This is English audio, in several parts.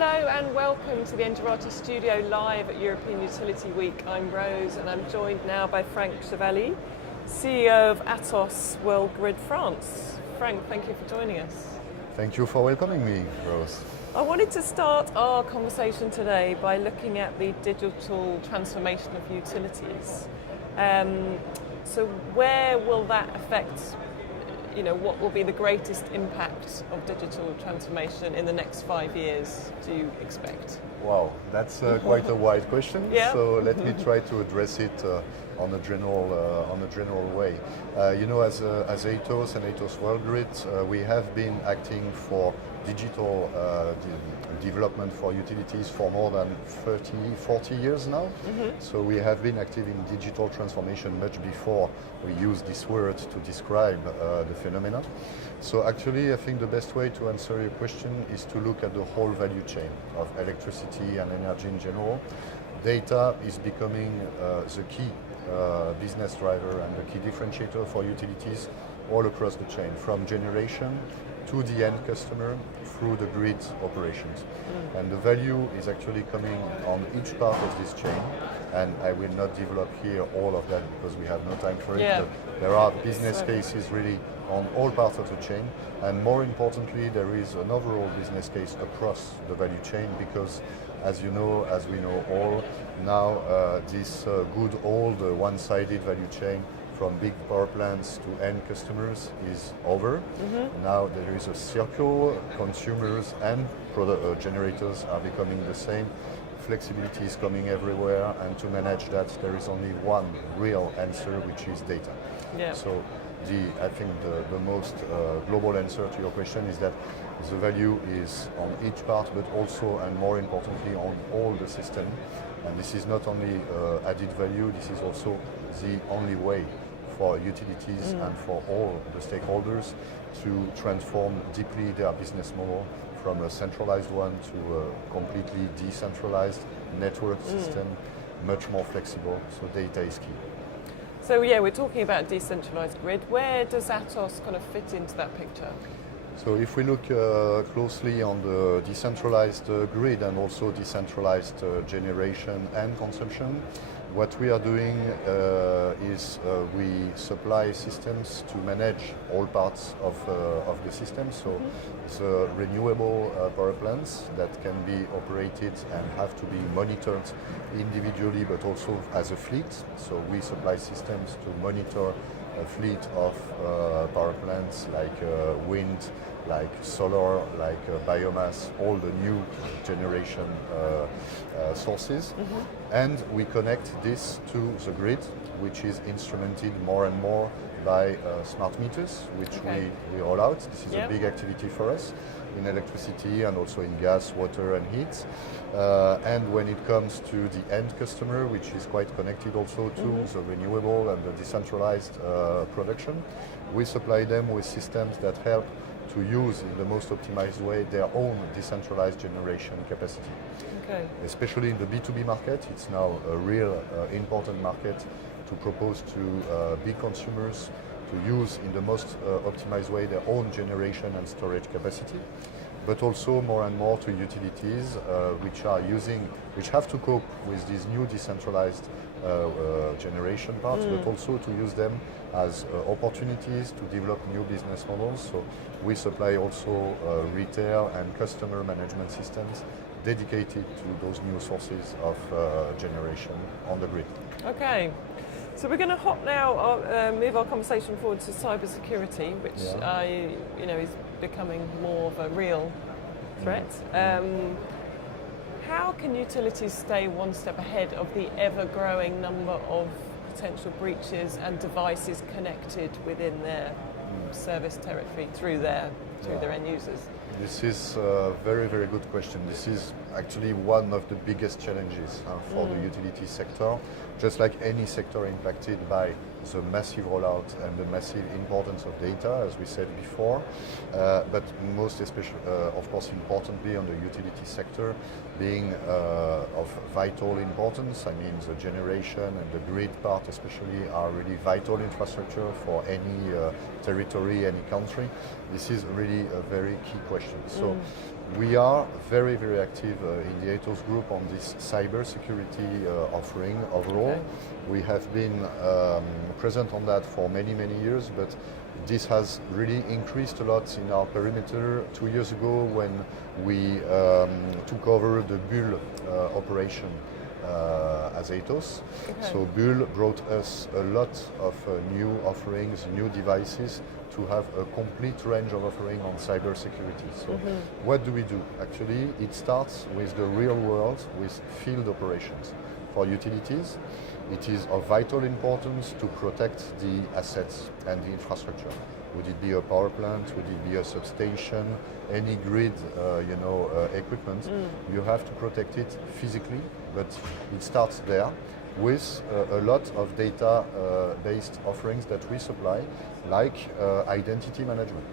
Hello and welcome to the Engerati studio live at European Utility Week. I'm Rose and I'm joined now by Franck Chevalley, CEO of Atos Worldgrid France. Franck, thank you for joining us. Thank you for welcoming me, Rose. I wanted to start our conversation today by looking at the digital transformation of utilities. So where will that affect, what will be the greatest impact of digital transformation in the next 5 years, do you expect? Wow, that's quite a wide question. Yeah. So let me try to address it on a general way. As Atos and Atos Worldgrid, we have been acting for digital development for utilities for more than 40 years now. Mm-hmm. So we have been active in digital transformation much before we use this word to describe the phenomena. So actually, I think the best way to answer your question is to look at the whole value chain of electricity and energy in general. Data is becoming the key business driver and the key differentiator for utilities all across the chain, from generation to the end customer through the grid operations. And the value is actually coming on each part of this chain, and I will not develop here all of that because we have no time for it. Yeah. But there are business cases really on all parts of the chain, and more importantly, there is an overall business case across the value chain because, as you know, as we know all, now this good old one-sided value chain from big power plants to end customers is over. Mm-hmm. Now there is a circle, consumers and generators are becoming the same. Flexibility is coming everywhere, and to manage that there is only one real answer, which is data. Yeah. So I think the most global answer to your question is that the value is on each part, but also and more importantly on all the system. And this is not only added value, this is also the only way for utilities and for all the stakeholders to transform deeply their business model from a centralized one to a completely decentralized network system, much more flexible. So data is key. So yeah, we're talking about decentralized grid. Where does Atos kind of fit into that picture? So if we look closely on the decentralized grid and also decentralized generation and consumption, what we are doing is we supply systems to manage all parts of the system. So the renewable power plants that can be operated and have to be monitored individually, but also as a fleet. So we supply systems to monitor a fleet of power plants like wind, like solar, like biomass, all the new generation sources. Mm-hmm. And we connect this to the grid, which is instrumented more and more by smart meters, which we roll out. This is a big activity for us in electricity and also in gas, water and heat. And when it comes to the end customer, which is quite connected also to the renewable and the decentralized production, we supply them with systems that help to use in the most optimized way their own decentralized generation capacity. Okay. Especially in the B2B market, it's now a real important market to propose to big consumers to use in the most optimized way their own generation and storage capacity, but also more and more to utilities which have to cope with these new decentralized generation parts, but also to use them as opportunities to develop new business models. So we supply also retail and customer management systems dedicated to those new sources of generation on the grid. Okay. So we're going to hop now, move our conversation forward to cybersecurity, which is becoming more of a real threat. How can utilities stay one step ahead of the ever-growing number of potential breaches and devices connected within their service territory through their end users? This is a very, very good question. This is actually one of the biggest challenges for the utility sector, just like any sector impacted by the massive rollout and the massive importance of data, as we said before, but most especially, of course, importantly on the utility sector, being of vital importance. I mean, the generation and the grid part especially are really vital infrastructure for any territory, any country. This is really a very key question. question. So we are very, very active in the Atos group on this cybersecurity offering overall. Okay. We have been present on that for many, many years, but this has really increased a lot in our perimeter 2 years ago when we took over the Bull operation as Atos. Okay. So Bull brought us a lot of new offerings, new devices to have a complete range of offering on cybersecurity. So what do we do? Actually, it starts with the real world, with field operations. For utilities, it is of vital importance to protect the assets and the infrastructure. Would it be a power plant? Would it be a substation? Any grid, equipment? You have to protect it physically, but it starts there with a lot of data-based offerings that we supply, like identity management,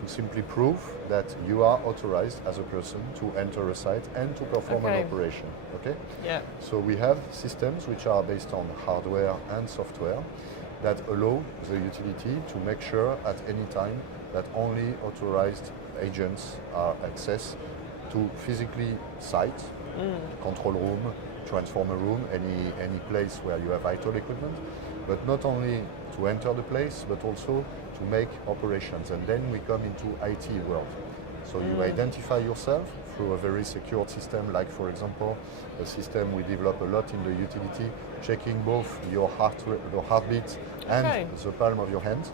to simply prove that you are authorized as a person to enter a site and to perform an operation. Okay? Yeah. So we have systems which are based on hardware and software that allow the utility to make sure at any time that only authorized agents are accessed to physically site, control room, transformer room, any place where you have vital equipment, but not only to enter the place, but also to make operations. And then we come into IT world. So you identify yourself through a very secure system, like for example, a system we develop a lot in the utility, checking both your heartbeat and the palm of your hand.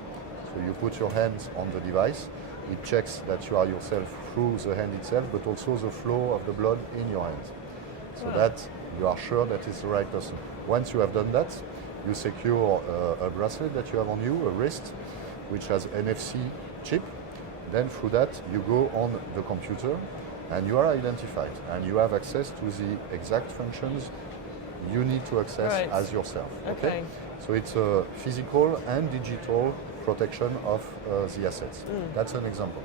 So you put your hand on the device, it checks that you are yourself through the hand itself, but also the flow of the blood in your hand. So that you are sure that it's the right person. Once you have done that, you secure a bracelet that you have on you, a wrist, which has NFC chip. Then through that, you go on the computer and you are identified and you have access to the exact functions you need to access as yourself. Okay. So it's a physical and digital protection of the assets. That's an example.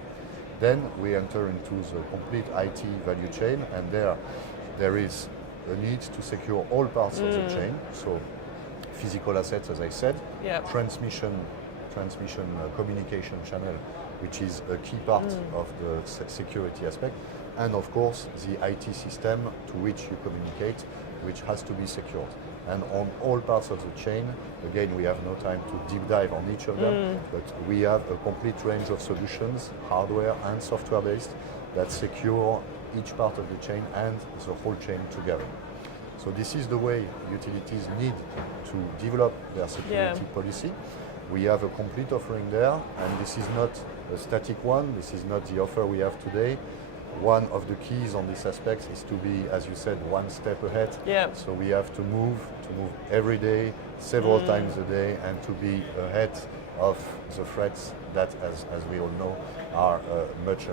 Then we enter into the complete IT value chain, and there is a need to secure all parts of the chain. So physical assets, as I said, transmission communication channel, which is a key part of the security aspect, and of course the IT system to which you communicate, which has to be secured. And on all parts of the chain, again, we have no time to deep dive on each of them, but we have a complete range of solutions, hardware and software based, that secure each part of the chain and the whole chain together. So this is the way utilities need to develop their security policy. We have a complete offering there, and this is not a static one. This is not the offer we have today. One of the keys on this aspect is to be, as you said, one step ahead. So we have to move every day, several times a day, and to be ahead of the threats that, as we all know, are much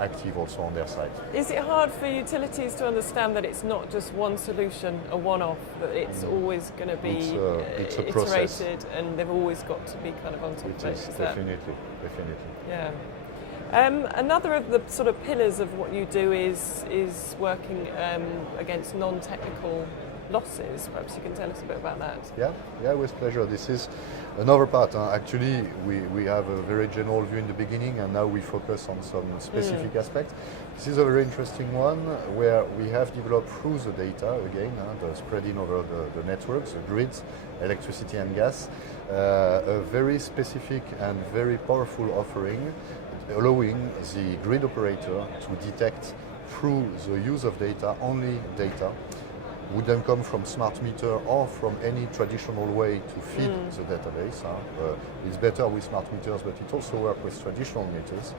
active also on their side. Is it hard for utilities to understand that it's not just one solution, a one-off, that it's always going to be it's a iterated process. And they've always got to be kind of on top of it? Is definitely. Yeah. Another of the sort of pillars of what you do is working against non-technical losses. Perhaps you can tell us a bit about that. Yeah, with pleasure. This is another part. Actually, we have a very general view in the beginning, and now we focus on some specific aspects. This is a very interesting one where we have developed through the data, again, the spreading over the networks, the grids, electricity and gas, a very specific and very powerful offering, allowing the grid operator to detect through the use of data, only data, would then come from smart meter or from any traditional way to feed the database. It's better with smart meters, but it also works with traditional meters.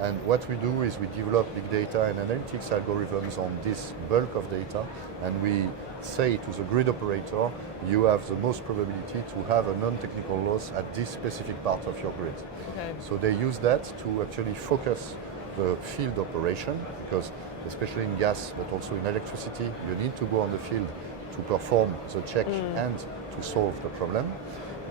And what we do is we develop big data and analytics algorithms on this bulk of data, and we say to the grid operator, you have the most probability to have a non-technical loss at this specific part of your grid. So they use that to actually focus the field operation, because especially in gas, but also in electricity, you need to go on the field to perform the check and to solve the problem.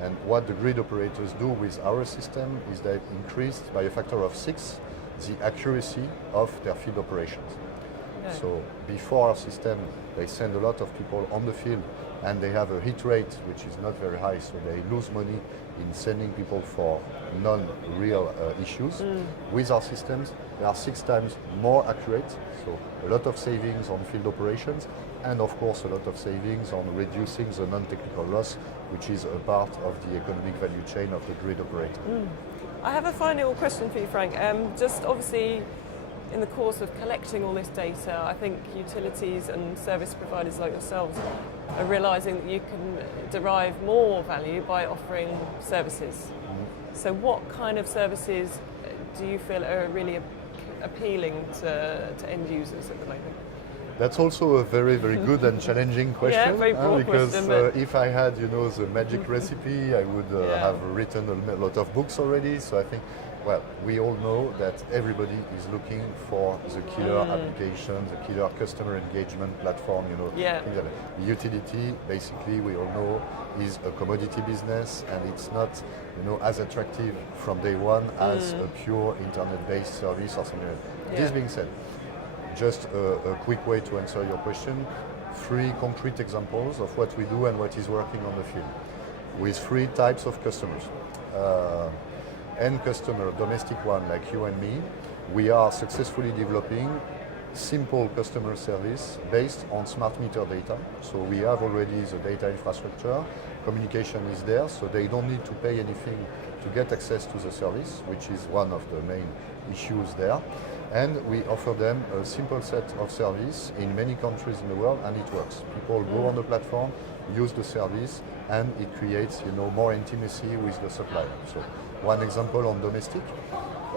And what the grid operators do with our system is they increased by a factor of 6 the accuracy of their field operations. So before our system, they send a lot of people on the field, and they have a hit rate which is not very high, so they lose money in sending people for non-real issues. With our systems, they are 6 times more accurate, so a lot of savings on field operations, and of course a lot of savings on reducing the non-technical loss, which is a part of the economic value chain of the grid operator. I have a final question for you, Frank. Just obviously, in the course of collecting all this data, I think utilities and service providers like yourselves are realising that you can derive more value by offering services. So what kind of services do you feel are really appealing to end users at the moment? That's also a very, very good and challenging question. Yeah, very broad because question, if I had, the magic recipe, I would have written a lot of books already. So I think, well, we all know that everybody is looking for the killer application, the killer customer engagement platform. Things like that. Utility, basically, we all know, is a commodity business, and it's not, as attractive from day one as a pure internet-based service or something like that. This being said, just a quick way to answer your question, 3 concrete examples of what we do and what is working on the field. With 3 types of customers. End customer, domestic one like you and me, we are successfully developing simple customer service based on smart meter data. So we have already the data infrastructure, communication is there, so they don't need to pay anything to get access to the service, which is one of the main issues there. And we offer them a simple set of service in many countries in the world, and it works. People go on the platform, use the service, and it creates, more intimacy with the supplier. So one example on domestic,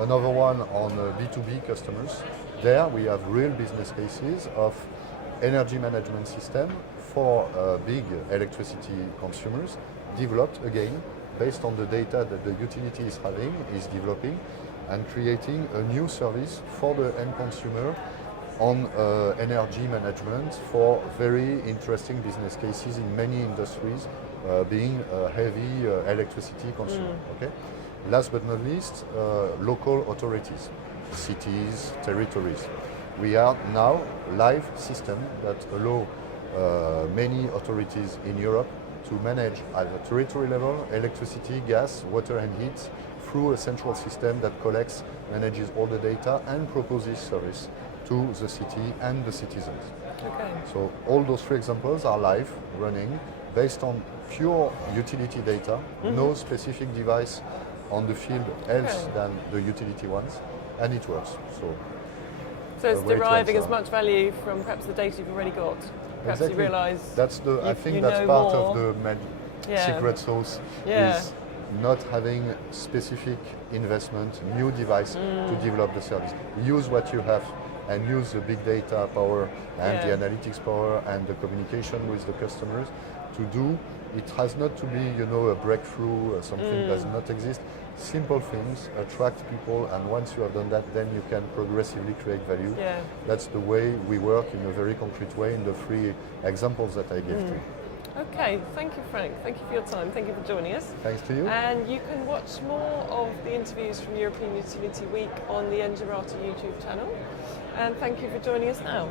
another one on B2B customers. There we have real business cases of energy management system for big electricity consumers, developed again based on the data that the utility is developing, and creating a new service for the end consumer on energy management for very interesting business cases in many industries, being a heavy electricity consumer. Okay. Last but not least, local authorities, cities, territories. We are now live system that allow many authorities in Europe to manage at a territory level electricity, gas, water and heat through a central system that collects, manages all the data and proposes service to the city and the citizens. Okay. So all those 3 examples are live, running, based on pure utility data, no specific device on the field else than the utility ones, and it works. So it's deriving as much value from perhaps the data you've already got. Perhaps exactly. You realise I think that's part of the secret sauce, is not having specific investment, new device to develop the service. Use what you have and use the big data power and the analytics power and the communication with the customers to do. It has not to be, a breakthrough, something does not exist. Simple things attract people, and once you have done that, then you can progressively create value. That's the way we work in a very concrete way in the 3 examples that I gave to you. Okay, thank you, Frank. Thank you for your time. Thank you for joining us. Thanks to you. And you can watch more of the interviews from European Utility Week on the Engerati YouTube channel. And thank you for joining us now.